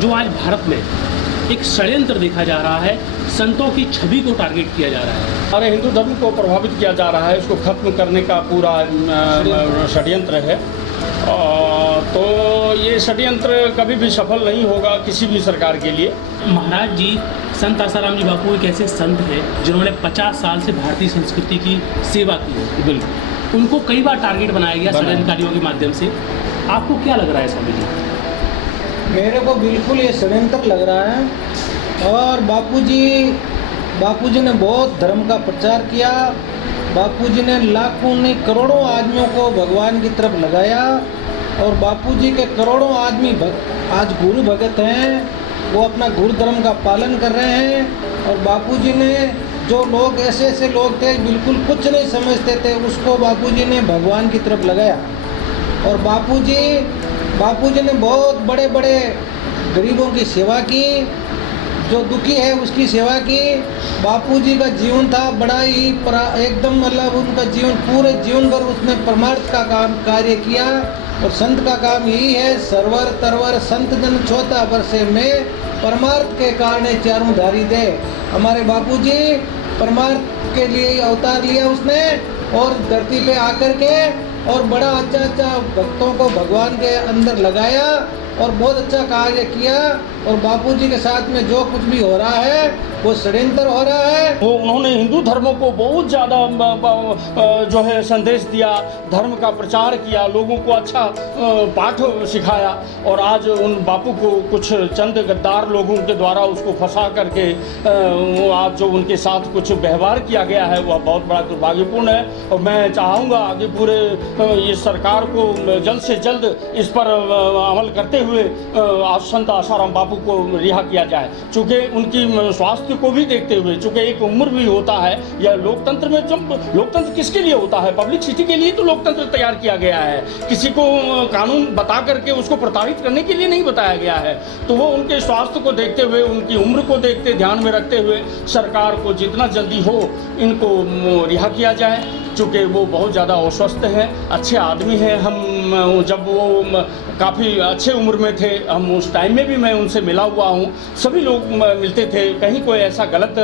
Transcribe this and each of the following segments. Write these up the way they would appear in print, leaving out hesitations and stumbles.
जो आज भारत में एक षड्यंत्र देखा जा रहा है, संतों की छवि को टारगेट किया जा रहा है, हमारे हिंदू धर्म को प्रभावित किया जा रहा है, इसको खत्म करने का पूरा षड्यंत्र है। तो ये षड्यंत्र कभी भी सफल नहीं होगा किसी भी सरकार के लिए। महाराज जी, संत आसाराम जी बापू एक ऐसे संत हैं जिन्होंने 50 साल से भारतीय संस्कृति की सेवा की है। बिल्कुल, उनको कई बार टारगेट बनाया गया षड्यंत्रकारियों के माध्यम से। आपको क्या लग रहा है स्वामी जी? मेरे को बिल्कुल ये षड्यंत्र लग रहा है। और बापूजी ने बहुत धर्म का प्रचार किया। बापूजी ने लाखों नहीं करोड़ों आदमियों को भगवान की तरफ लगाया। और बापूजी के करोड़ों आदमी आज गुरु भगत हैं, वो अपना गुरु धर्म का पालन कर रहे हैं। और बापूजी ने जो लोग ऐसे लोग थे बिल्कुल कुछ नहीं समझते थे, उसको बापूजी ने भगवान की तरफ लगाया। और बापूजी ने बहुत बड़े बड़े गरीबों की सेवा की, जो दुखी है उसकी सेवा की। बापूजी का जीवन था बड़ा ही एकदम मतलब उनका जीवन पूरे जीवन भर उसने परमार्थ का कार्य किया। और संत का काम यही है, सरवर तरवर संत जन छोटा वर्षे में परमार्थ के कारण चारों धारी दे। हमारे बापूजी परमार्थ के लिए अवतार लिया उसने और धरती पे आकर के और बड़ा अच्छा भक्तों को भगवान के अंदर लगाया और बहुत अच्छा कार्य किया। और बापूजी के साथ में जो कुछ भी हो रहा है वो षड्यंत्र हो रहा है। वो उन्होंने हिंदू धर्मों को बहुत ज़्यादा जो है संदेश दिया, धर्म का प्रचार किया, लोगों को अच्छा पाठ सिखाया। और आज उन बापू को कुछ चंद गद्दार लोगों के द्वारा उसको फंसा करके आज जो उनके साथ कुछ व्यवहार किया गया है वह बहुत बड़ा दुर्भाग्यपूर्ण है। और मैं चाहूँगा आगे पूरे ये सरकार को जल्द से जल्द इस पर अमल करते हुए संत आसाराम बापू को रिहा किया जाए। चूँकि उनकी स्वास्थ्य को भी देखते हुए, चूँकि एक उम्र भी होता है, यह लोकतंत्र में जब लोकतंत्र किसके लिए होता है? पब्लिसिटी के लिए तो लोकतंत्र तैयार किया गया है, किसी को कानून बता करके उसको प्रताड़ित करने के लिए नहीं बताया गया है। तो वो उनके स्वास्थ्य को देखते हुए, उनकी उम्र को देखते ध्यान में रखते हुए सरकार को जितना जल्दी हो इनको रिहा किया जाए। चूँकि वो बहुत ज़्यादा अस्वस्थ हैं, अच्छे आदमी हैं। हम जब वो काफ़ी अच्छे उम्र में थे, हम उस टाइम में भी मैं उनसे मिला हुआ हूँ, सभी लोग मिलते थे, कहीं कोई ऐसा गलत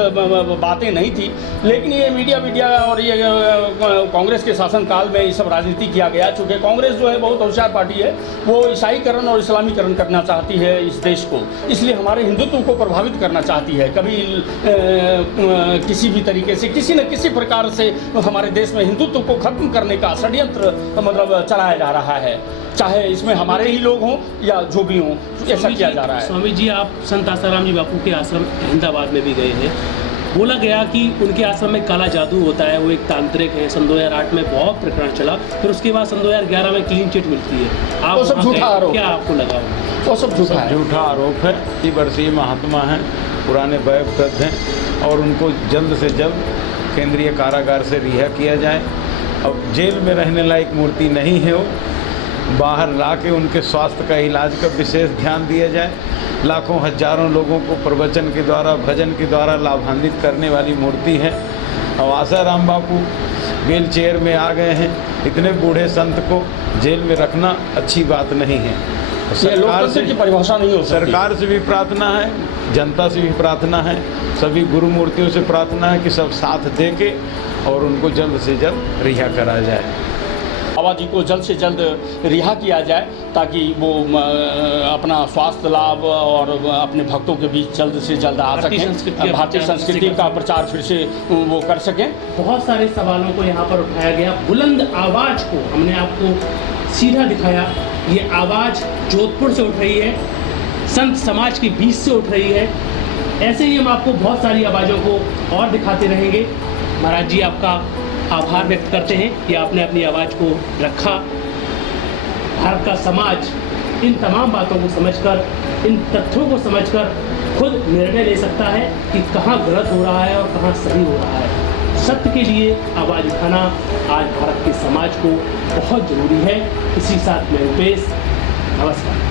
बातें नहीं थी। लेकिन ये मीडिया और ये कांग्रेस के शासनकाल में ये सब राजनीति किया गया। चूँकि कांग्रेस जो है बहुत होशियार पार्टी है, वो ईसाईकरण और इस्लामीकरण करना चाहती है इस देश को, इसलिए हमारे हिंदुत्व को प्रभावित करना चाहती है। कभी किसी भी तरीके से किसी न किसी प्रकार से हमारे देश में हिंदुत्व को खत्म करने का षड्यंत्र मतलब चलाया जा रहा है, चाहे इसमें हमारे ही लोग हों या जो भी हों, ऐसा किया जा रहा है। स्वामी जी, आप संत आसाराम जी बापू के आश्रम अहमदाबाद में भी गए हैं। बोला गया कि उनके आश्रम में काला जादू होता है, वो एक तांत्रिक है। सन 2008 में बहुत प्रकरण चला, फिर उसके बाद सन 2011 में क्लीन चिट मिलती है। आप सब झूठा आरोप, क्या आपको लगा? वो सब झूठा आरोप है। 30 वर्षीय महात्मा हैं, पुराने वयोवृद्ध हैं और उनको जल्द से जल्द केंद्रीय कारागार से रिहा किया जाए। अब जेल में रहने लायक मूर्ति नहीं है, वो बाहर ला के उनके स्वास्थ्य का इलाज का विशेष ध्यान दिया जाए। लाखों हजारों लोगों को प्रवचन के द्वारा, भजन के द्वारा लाभान्वित करने वाली मूर्ति है। अब आसाराम बापू व्हील चेयर में आ गए हैं, इतने बूढ़े संत को जेल में रखना अच्छी बात नहीं है। सरकार से की परिभाषा नहीं हो सकती। सरकार से भी प्रार्थना है, जनता से भी प्रार्थना है, सभी गुरु मूर्तियों से प्रार्थना है कि सब साथ दे के और उनको जल्द से जल्द रिहा करा जाए। बाबा जी को जल्द से जल्द रिहा किया जाए ताकि वो अपना स्वास्थ्य लाभ और अपने भक्तों के बीच जल्द से जल्द आ सकें, भारतीय संस्कृति का प्रचार फिर से वो कर सकें। बहुत सारे सवालों को यहाँ पर उठाया गया, बुलंद आवाज़ को हमने आपको सीधा दिखाया। ये आवाज़ जोधपुर से उठ रही है, संत समाज के बीच से उठ रही है। ऐसे ही हम आपको बहुत सारी आवाज़ों को और दिखाते रहेंगे। महाराज जी, आपका आभार व्यक्त करते हैं कि आपने अपनी आवाज़ को रखा। भारत का समाज इन तमाम बातों को समझकर, इन तथ्यों को समझकर खुद निर्णय ले सकता है कि कहाँ गलत हो रहा है और कहाँ सही हो रहा है। सत्य के लिए आवाज़ उठाना आज भारत के समाज को बहुत ज़रूरी है। इसी साथ मैं रुपेश, नमस्कार।